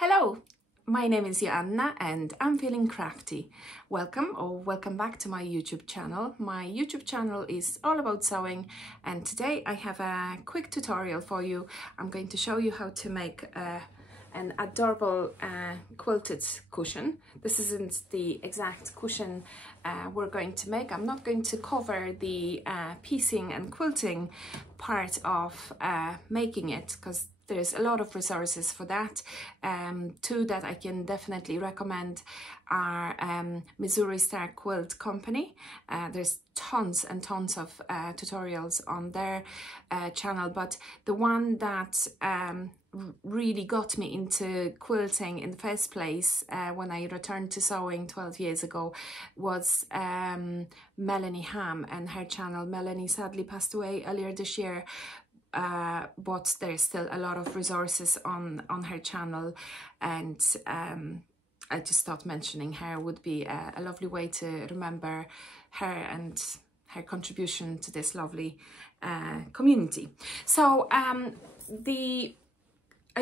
Hello, my name is Joanna and I'm feeling crafty. Welcome back to my YouTube channel. My YouTube channel is all about sewing, and today I have a quick tutorial for you. I'm going to show you how to make an adorable quilted cushion. This isn't the exact cushion we're going to make. I'm not going to cover the piecing and quilting part of making it, because there's a lot of resources for that. Two that I can definitely recommend are Missouri Star Quilt Company. There's tons and tons of tutorials on their channel, but the one that really got me into quilting in the first place when I returned to sewing 12 years ago was Melanie Ham and her channel. Melanie sadly passed away earlier this year, but there's still a lot of resources on her channel, and I just thought mentioning her would be a lovely way to remember her and her contribution to this lovely community. So I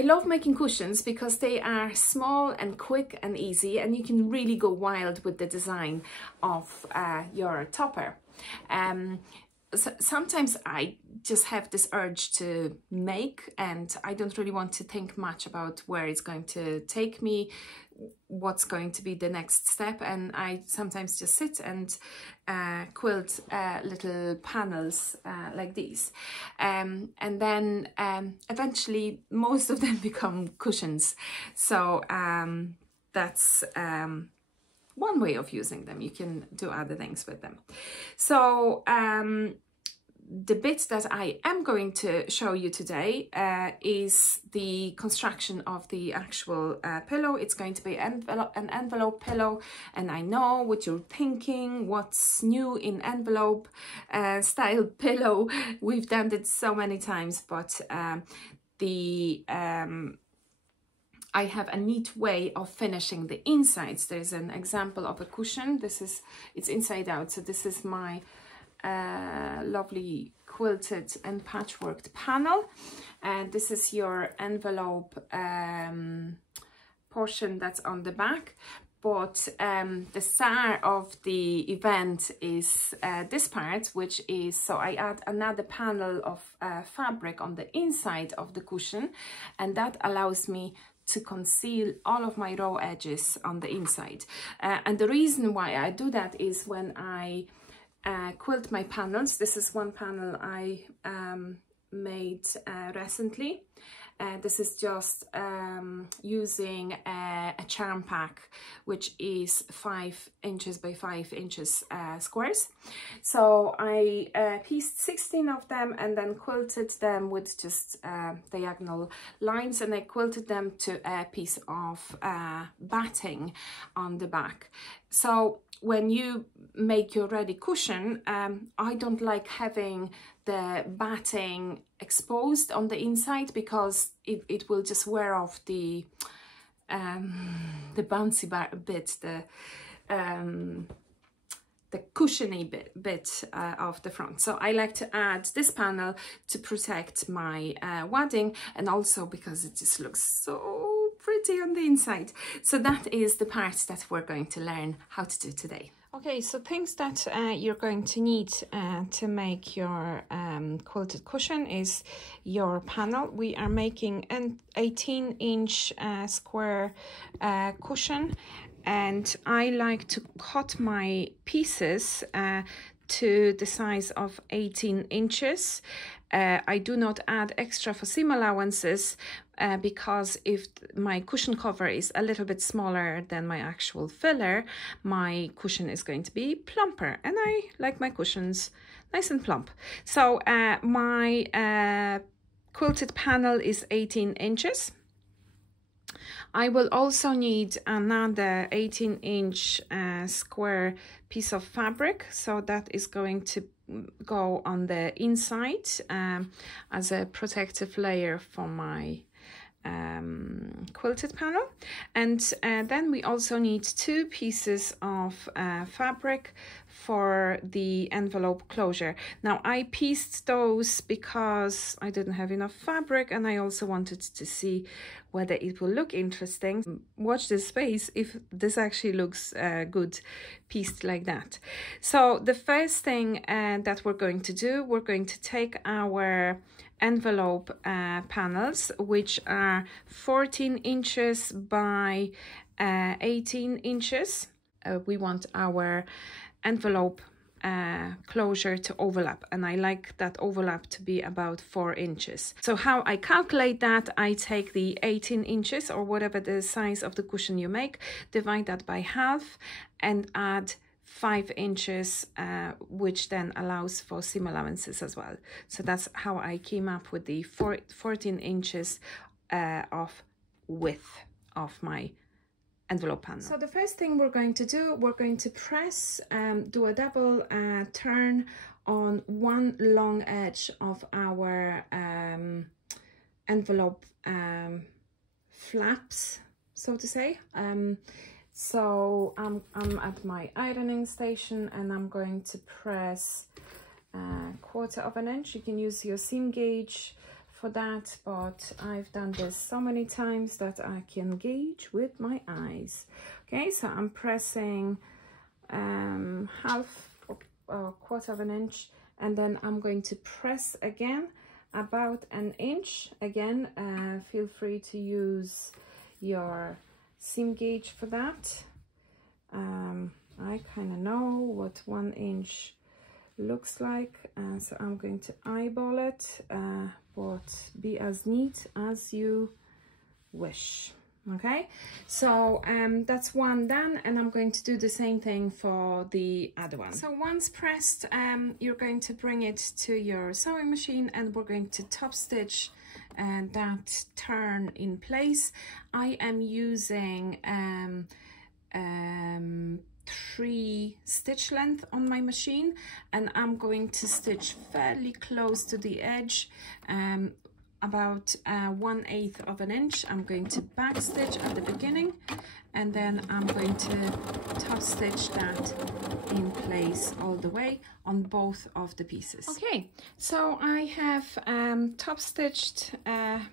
love making cushions because they are small and quick and easy, and you can really go wild with the design of your topper. Sometimes I just have this urge to make, and I don't really want to think much about where it's going to take me, what's going to be the next step, and I sometimes just sit and quilt little panels like these, and then eventually most of them become cushions. So that's one way of using them. You can do other things with them. So the bit that I am going to show you today is the construction of the actual pillow. It's going to be an envelope pillow, and I know what you're thinking, what's new in envelope style pillow. We've done it so many times, but I have a neat way of finishing the insides. There's an example of a cushion. It's inside out. So this is my lovely quilted and patchworked panel. And this is your envelope portion that's on the back. But the star of the event is this part, which is, so I add another panel of fabric on the inside of the cushion, and that allows me to conceal all of my raw edges on the inside. And the reason why I do that is when I quilt my panels, this is one panel I made recently. This is just using a charm pack, which is 5 inches by 5 inches squares. So I pieced 16 of them and then quilted them with just diagonal lines, and I quilted them to a piece of batting on the back. So when you make your ready cushion, I don't like having the batting exposed on the inside, because it will just wear off the bouncy bit, the cushiony bit of the front. So I like to add this panel to protect my wadding, and also because it just looks so pretty on the inside. So that is the part that we're going to learn how to do today. Okay, so things that you're going to need to make your quilted cushion is your panel. We are making an 18-inch square cushion, and I like to cut my pieces to the size of 18 inches. I do not add extra for seam allowances because if my cushion cover is a little bit smaller than my actual filler, my cushion is going to be plumper, and I like my cushions nice and plump. So my quilted panel is 18 inches. I will also need another 18-inch square piece of fabric, so that is going to go on the inside as a protective layer for my quilted panel. And then we also need 2 pieces of fabric for the envelope closure. Now I pieced those because I didn't have enough fabric, and I also wanted to see whether it will look interesting. Watch this space if this actually looks good pieced like that. So the first thing that we're going to do, we're going to take our envelope panels, which are 14 inches by 18 inches. We want our envelope closure to overlap, and I like that overlap to be about 4 inches. So how I calculate that, I take the 18 inches or whatever the size of the cushion you make, divide that by half and add 5 inches, which then allows for seam allowances as well. So that's how I came up with the 14 inches of width of my envelope panel. So the first thing we're going to do, we're going to press, do a double turn on one long edge of our envelope flaps, so to say. So I'm at my ironing station, and I'm going to press 1/4 of an inch. You can use your seam gauge for that, but I've done this so many times that I can gauge with my eyes. Okay, so I'm pressing half or 1/4 of an inch, and then I'm going to press again about an inch. Again, feel free to use your seam gauge for that. I kind of know what 1 inch looks like, so I'm going to eyeball it, but be as neat as you wish. Okay, so that's one done, and I'm going to do the same thing for the other one. So once pressed, you're going to bring it to your sewing machine, and we're going to top stitch that turn in place. I am using 3 stitch length on my machine, and I'm going to stitch fairly close to the edge, about 1/8 of an inch. I'm going to back stitch at the beginning, and then I'm going to top stitch that in place all the way on both of the pieces. Okay, so I have top stitched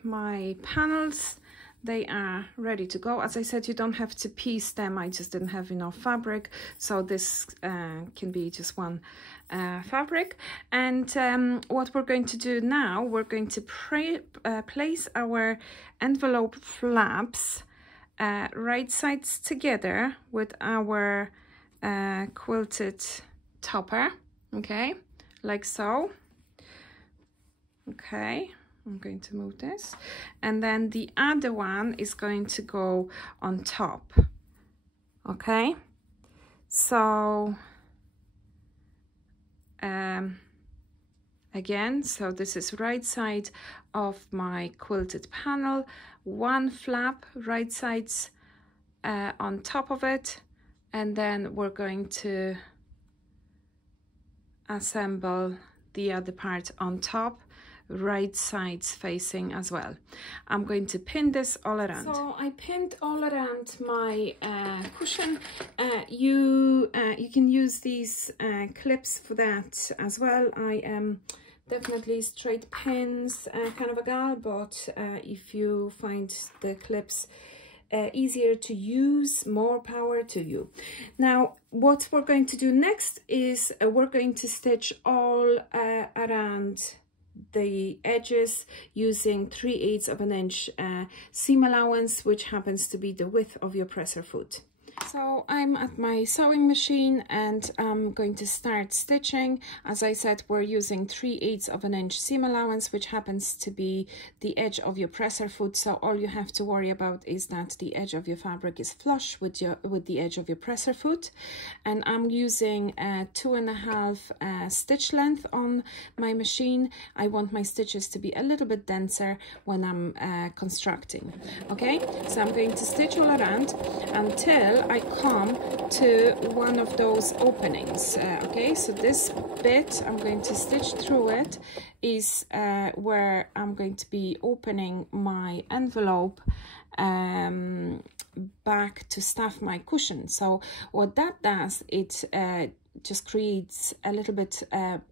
my panels. They are ready to go. As I said, you don't have to piece them. I just didn't have enough fabric, so this can be just one fabric. And what we're going to do now, we're going to place our envelope flaps right sides together with our quilted topper, okay, like so. Okay, I'm going to move this, and then the other one is going to go on top. Okay, so again, so this is right side of my quilted panel, one flap right sides on top of it, and then we're going to assemble the other part on top, right sides facing as well. I'm going to pin this all around. So I pinned all around my cushion. You can use these clips for that as well. I am definitely straight pins kind of a gal, but if you find the clips easier to use, more power to you. Now what we're going to do next is we're going to stitch all around the edges using 3/8 of an inch seam allowance, which happens to be the width of your presser foot. So I'm at my sewing machine, and I'm going to start stitching. As I said, we're using 3/8 of an inch seam allowance, which happens to be the edge of your presser foot. So all you have to worry about is that the edge of your fabric is flush with the edge of your presser foot. And I'm using 2.5 stitch length on my machine. I want my stitches to be a little bit denser when I'm constructing. Okay, so I'm going to stitch all around until I come to one of those openings. Okay, so this bit, I'm going to stitch through it, is where I'm going to be opening my envelope back to stuff my cushion. So what that does, it just creates a little bit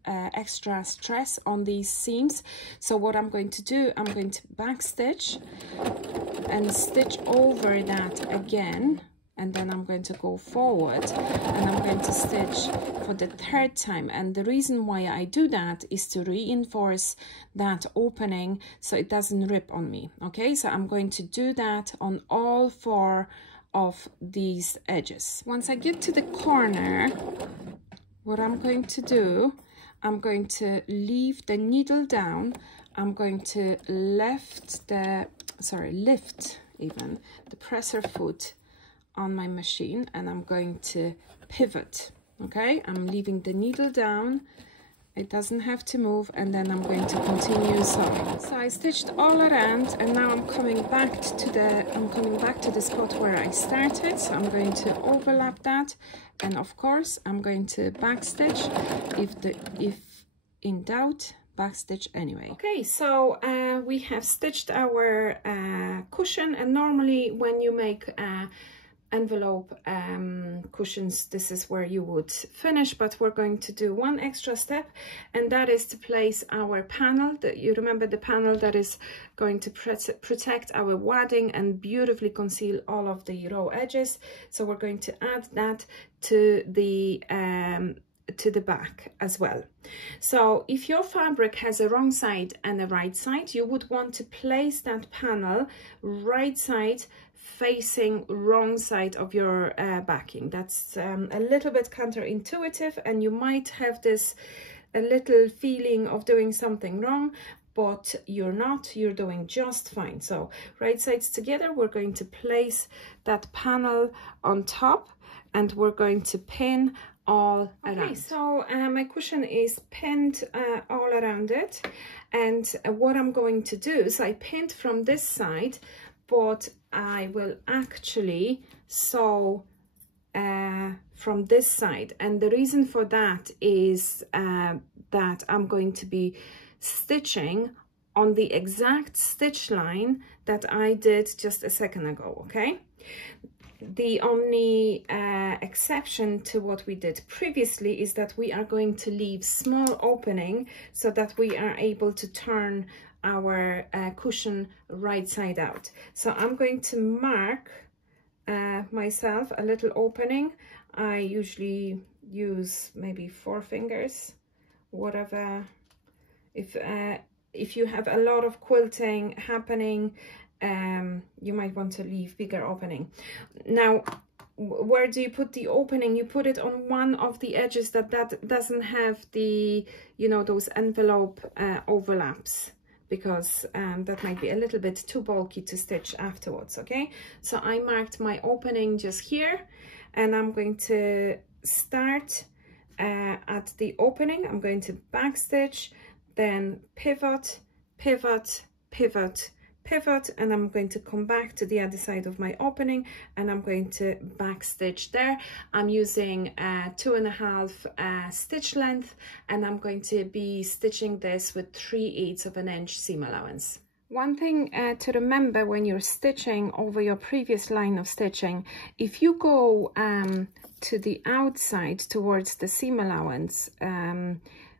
extra stress on these seams. So what I'm going to do, I'm going to back stitch and stitch over that again, and then I'm going to go forward and I'm going to stitch for the third time. And the reason why I do that is to reinforce that opening so it doesn't rip on me. Okay, so I'm going to do that on all 4 of these edges. Once I get to the corner, what I'm going to do, I'm going to leave the needle down. I'm going to lift even the presser foot on my machine, and I'm going to pivot. Okay, I'm leaving the needle down, it doesn't have to move, and then I'm going to continue sewing. So I stitched all around, and now I'm coming back to the spot where I started. So I'm going to overlap that, and of course I'm going to backstitch. If in doubt, backstitch anyway. Okay, so we have stitched our cushion, and normally when you make envelope cushions, this is where you would finish, but we're going to do one extra step, and that is to place our panel. You remember the panel that is going to protect our wadding and beautifully conceal all of the raw edges. So we're going to add that to the back as well. So if your fabric has a wrong side and a right side, you would want to place that panel right side facing wrong side of your backing. That's a little bit counterintuitive, and you might have this a little feeling of doing something wrong, but you're not, you're doing just fine. So right sides together, we're going to place that panel on top, and we're going to pin all around. Okay, so my cushion is pinned all around it, and what I'm going to do is I pinned from this side, but I will actually sew from this side, and the reason for that is that I'm going to be stitching on the exact stitch line that I did just a second ago. Okay, the only exception to what we did previously is that we are going to leave small opening so that we are able to turn our cushion right side out. So I'm going to mark myself a little opening. I usually use maybe 4 fingers, whatever. If you have a lot of quilting happening, you might want to leave bigger opening. Now, where do you put the opening? You put it on one of the edges that doesn't have the, you know, those envelope overlaps, because that might be a little bit too bulky to stitch afterwards. Okay, so I marked my opening just here, and I'm going to start at the opening. I'm going to backstitch, then pivot, pivot, pivot, pivot, and I'm going to come back to the other side of my opening, and I'm going to backstitch there. I'm using 2.5 stitch length, and I'm going to be stitching this with 3/8 of an inch seam allowance. One thing to remember when you're stitching over your previous line of stitching, if you go to the outside towards the seam allowance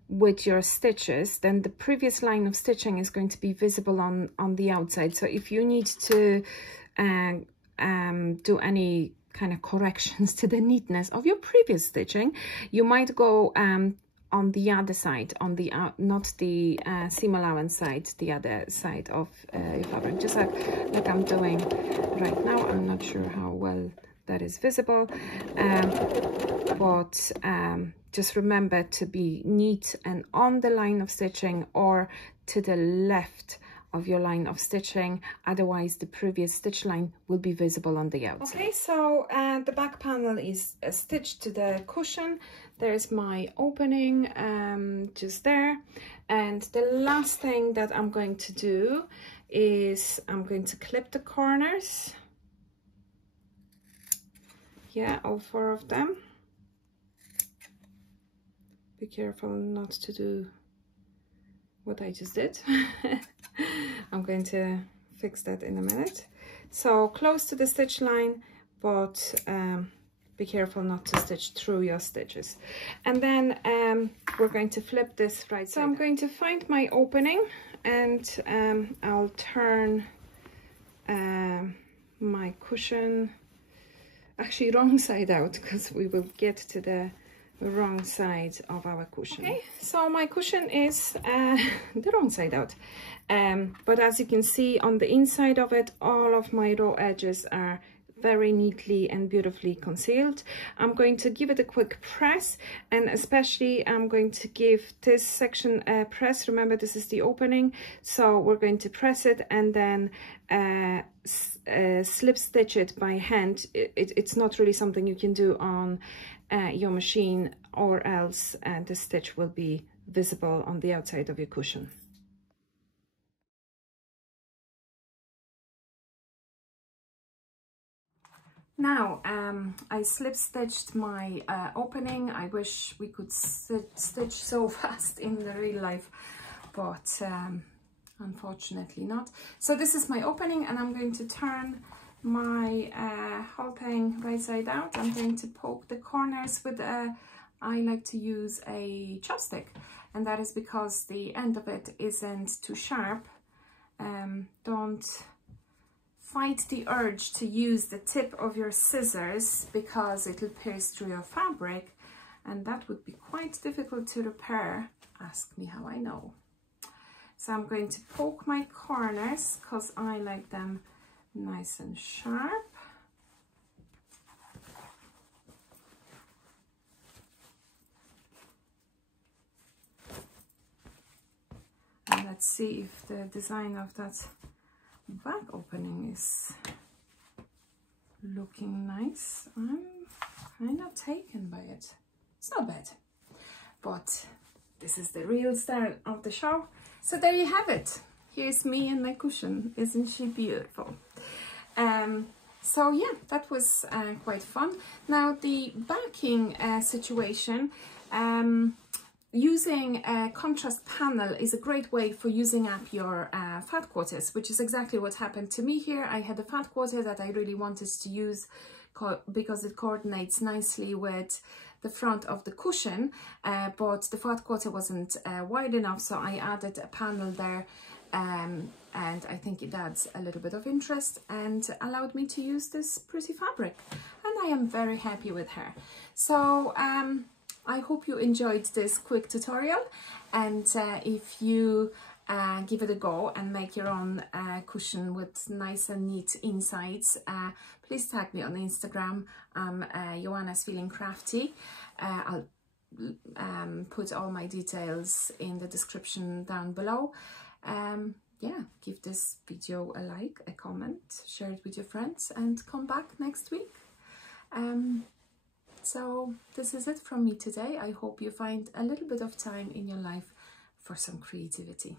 with your stitches, then the previous line of stitching is going to be visible on the outside. So if you need to do any kind of corrections to the neatness of your previous stitching, you might go on the other side, on the not the seam allowance side, the other side of your fabric, just like I'm doing right now. I'm not sure how well that is visible, but just remember to be neat and on the line of stitching or to the left of your line of stitching, otherwise the previous stitch line will be visible on the outside. Okay, so the back panel is stitched to the cushion. There's my opening just there, and the last thing that I'm going to do is I'm going to clip the corners. Yeah, all 4 of them. Be careful not to do what I just did. I'm going to fix that in a minute. So close to the stitch line, but be careful not to stitch through your stitches. And then we're going to flip this right side. So I'm going to find my opening, and I'll turn my cushion actually wrong side out, because we will get to the wrong side of our cushion. Okay, so my cushion is the wrong side out, but as you can see on the inside of it, all of my raw edges are very neatly and beautifully concealed. I'm going to give it a quick press, and especially I'm going to give this section a press. Remember, this is the opening, so we're going to press it and then slip stitch it by hand. It's not really something you can do on your machine, or else the stitch will be visible on the outside of your cushion. Now, I slip stitched my opening. I wish we could stitch so fast in the real life, but unfortunately not. So this is my opening, and I'm going to turn my whole thing right side out. I'm going to poke the corners with I like to use a chopstick, and that is because the end of it isn't too sharp. Don't fight the urge to use the tip of your scissors, because it'll pierce through your fabric, and that would be quite difficult to repair. Ask me how I know. So I'm going to poke my corners because I like them nice and sharp. And let's see if the design of that back opening is looking nice. I'm kind of taken by it. It's not bad, but this is the real style of the show. So there you have it. Here's me and my cushion. Isn't she beautiful? So yeah, that was quite fun. Now the backing situation, using a contrast panel is a great way for using up your fat quarters, which is exactly what happened to me here. I had a fat quarter that I really wanted to use because it coordinates nicely with the front of the cushion, but the fat quarter wasn't wide enough, so I added a panel there, and I think it adds a little bit of interest and allowed me to use this pretty fabric, and I am very happy with her. So I hope you enjoyed this quick tutorial, and if you give it a go and make your own cushion with nice and neat insides, please tag me on Instagram. I'm Joanna's Feeling Crafty. I'll put all my details in the description down below. Yeah, give this video a like, a comment, share it with your friends, and come back next week. So this is it from me today. I hope you find a little bit of time in your life for some creativity.